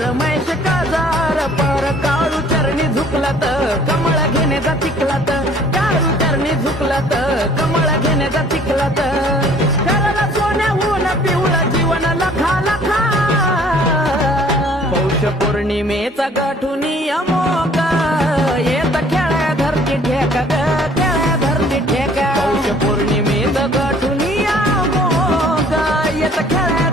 रमेश काजार पर काळू चरणी झुकलात कमळ घेण्याचा चिखलात काळू चरणी झुकलात कमळ घेण्याचा चिखलात करला सोन्याहून पिवळं जीवन लखा लखा पौष पौर्णिमेचा गाठुनी अमोक येत खेळ्या धरती ठेका खेळ्या धरती ठेका पौष पौर्णिमेचा गाठुनी अमोक येत खेळ्या